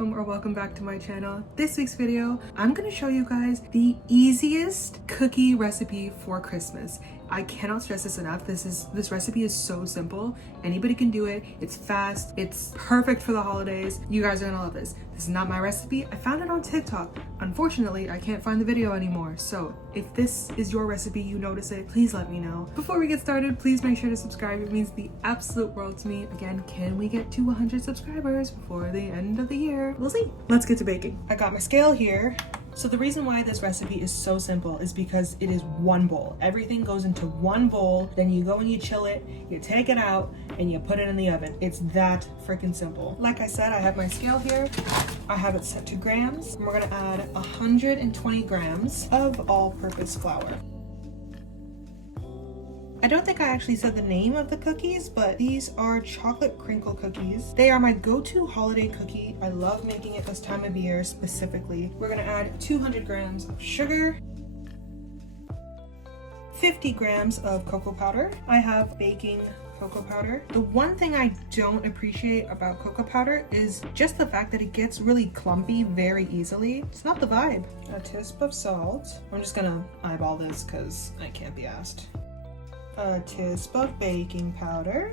welcome or welcome back to my channel. This week's video, I'm gonna show you guys the easiest cookie recipe for Christmas. I cannot stress this enough. This recipe is so simple. Anybody can do it. It's fast. It's perfect for the holidays. You guys are gonna love this. This is not my recipe. I found it on TikTok. Unfortunately, I can't find the video anymore. So if this is your recipe, you notice it, please let me know. Before we get started, please make sure to subscribe. It means the absolute world to me. Again, can we get to 100 subscribers before the end of the year? We'll see. Let's get to baking. I got my scale here. So the reason why this recipe is so simple is because it is one bowl. Everything goes into one bowl, then you go and you chill it, you take it out, and you put it in the oven. It's that freaking simple. Like I said, I have my scale here. I have it set to grams, and we're gonna add 120 grams of all-purpose flour. I don't think I actually said the name of the cookies, but these are chocolate crinkle cookies. They are my go-to holiday cookie. I love making it this time of year specifically. We're gonna add 200 grams of sugar, 50 grams of cocoa powder. I have baking cocoa powder. The one thing I don't appreciate about cocoa powder is just the fact that it gets really clumpy very easily. It's not the vibe. A teaspoon of salt. I'm just gonna eyeball this because I can't be asked. A teaspoon of baking powder.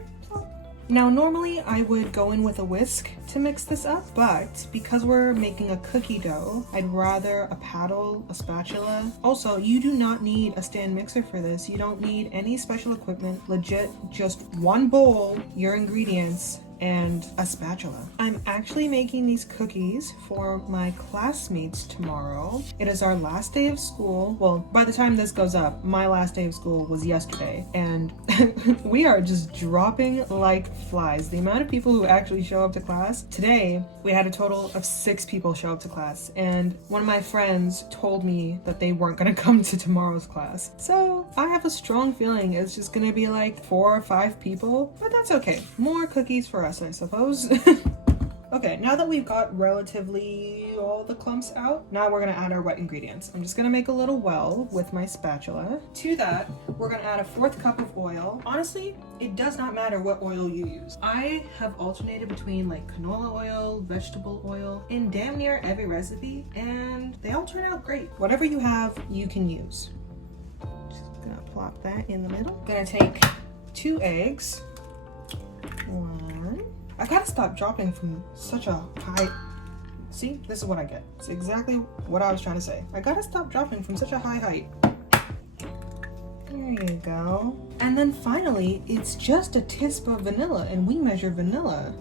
Now normally I would go in with a whisk to mix this up, but because we're making a cookie dough, I'd rather a paddle, a spatula. Also, you do not need a stand mixer for this. You don't need any special equipment. Legit, just one bowl, your ingredients, and a spatula. I'm actually making these cookies for my classmates tomorrow. It is our last day of school. Well, by the time this goes up, my last day of school was yesterday, and we are just dropping like flies. The amount of people who actually show up to class. Today, we had a total of 6 people show up to class, and one of my friends told me that they weren't gonna come to tomorrow's class. So I have a strong feeling it's just gonna be like 4 or 5 people, but that's okay. More cookies for us, I suppose. Okay, now that we've got relatively all the clumps out, now we're gonna add our wet ingredients. I'm just gonna make a little well with my spatula. To that, we're gonna add a 1/4 cup of oil. Honestly, it does not matter what oil you use. I have alternated between like canola oil, vegetable oil, in damn near every recipe, and they all turn out great. Whatever you have, you can use. Just gonna plop that in the middle. Gonna take 2 eggs. 1. I gotta stop dropping from such a high... See, this is what I get. It's exactly what I was trying to say. I gotta stop dropping from such a high height. There you go. And then finally, it's just a teaspoon of vanilla, and we measure vanilla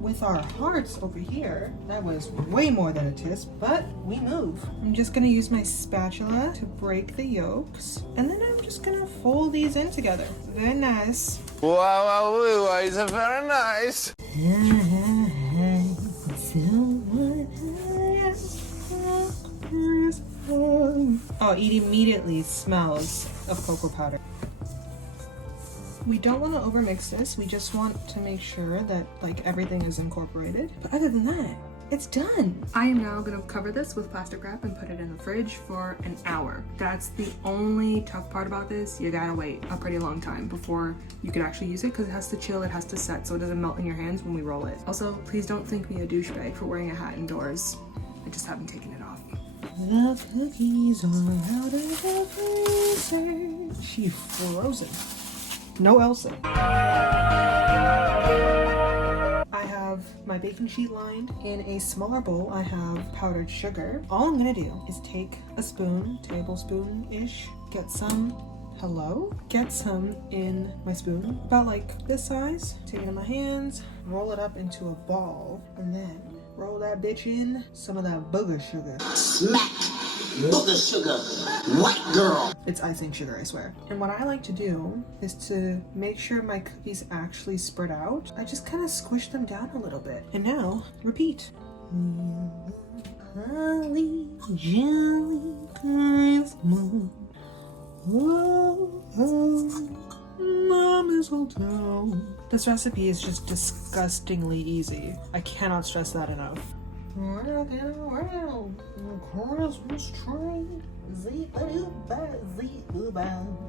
with our hearts over here. That was way more than a teaspoon, but we move. I'm just gonna use my spatula to break the yolks, and then I'm just gonna fold these in together. Very nice. Wow, it's very nice. Oh, it immediately smells of cocoa powder. We don't want to overmix this. We just want to make sure that like everything is incorporated. But other than that, it's done. I am now gonna cover this with plastic wrap and put it in the fridge for an hour. That's the only tough part about this. You gotta wait a pretty long time before you can actually use it because it has to chill, it has to set so it doesn't melt in your hands when we roll it. Also, please don't think me a douchebag for wearing a hat indoors. I just haven't taken it off. The cookies are out of the freezer. She frozen. No Elsa. I have my baking sheet lined. In a smaller bowl, I have powdered sugar. All I'm gonna do is take a spoon, tablespoon-ish, get some in my spoon, about like this size. Take it in my hands, roll it up into a ball, and then roll that bitch in some of that booger sugar. Smack! Booger sugar! White girl! It's icing sugar, I swear. And what I like to do is to make sure my cookies actually spread out. I just kind of squish them down a little bit. And now, repeat. Holly jolly Christmas. Oh, oh, Mom is all down. This recipe is just disgustingly easy. I cannot stress that enough. Rocking around the Christmas tree.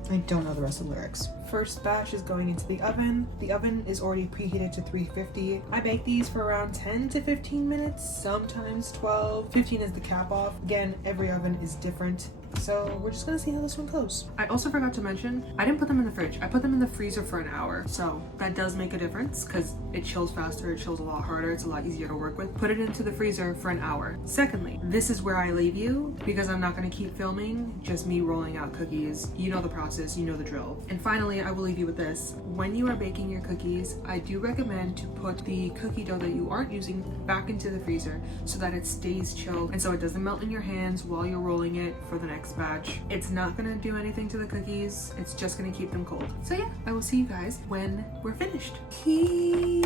I don't know the rest of the lyrics. First batch is going into the oven. The oven is already preheated to 350. I bake these for around 10 to 15 minutes, sometimes 12. 15 is the cap off. Again, every oven is different. So we're just gonna see how this one goes. I also forgot to mention, I didn't put them in the fridge. I put them in the freezer for an hour. So that does make a difference because it chills faster, it chills a lot harder, it's a lot easier to work with. Put it into the freezer for an hour. Secondly, this is where I leave you because I'm not gonna keep filming just me rolling out cookies. You know the process, you know the drill. And finally, I will leave you with this. When you are baking your cookies, I do recommend to put the cookie dough that you aren't using back into the freezer so that it stays chilled and so it doesn't melt in your hands while you're rolling it for the next batch. It's not gonna do anything to the cookies, it's just gonna keep them cold. So yeah, I will see you guys when we're finished. Here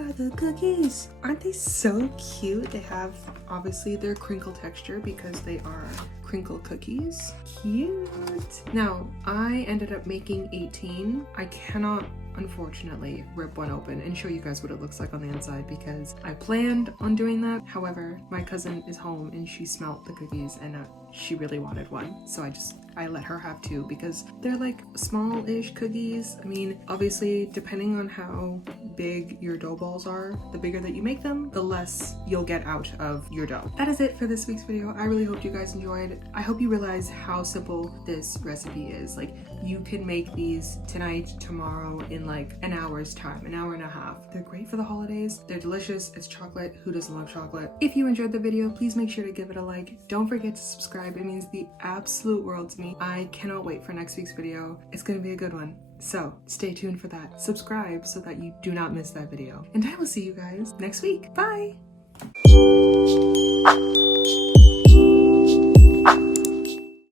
are the cookies. Aren't they so cute? They have obviously their crinkle texture because they are crinkle cookies. Cute. Now, I ended up making 18. I cannot unfortunately rip one open and show you guys what it looks like on the inside because I planned on doing that. However, my cousin is home and she smelt the cookies and she really wanted one. So I let her have two because they're like small-ish cookies. I mean, obviously, depending on how big your dough balls are, the bigger that you make them, the less you'll get out of your dough. That is it for this week's video. I really hope you guys enjoyed. I hope you realize how simple this recipe is. Like, you can make these tonight, tomorrow, in like an hour's time, an hour and a half. They're great for the holidays. They're delicious. It's chocolate. Who doesn't love chocolate? If you enjoyed the video, please make sure to give it a like. Don't forget to subscribe. It means the absolute world to me. I cannot wait for next week's video. It's gonna be a good one. So stay tuned for that. Subscribe so that you do not miss that video. And I will see you guys next week. Bye!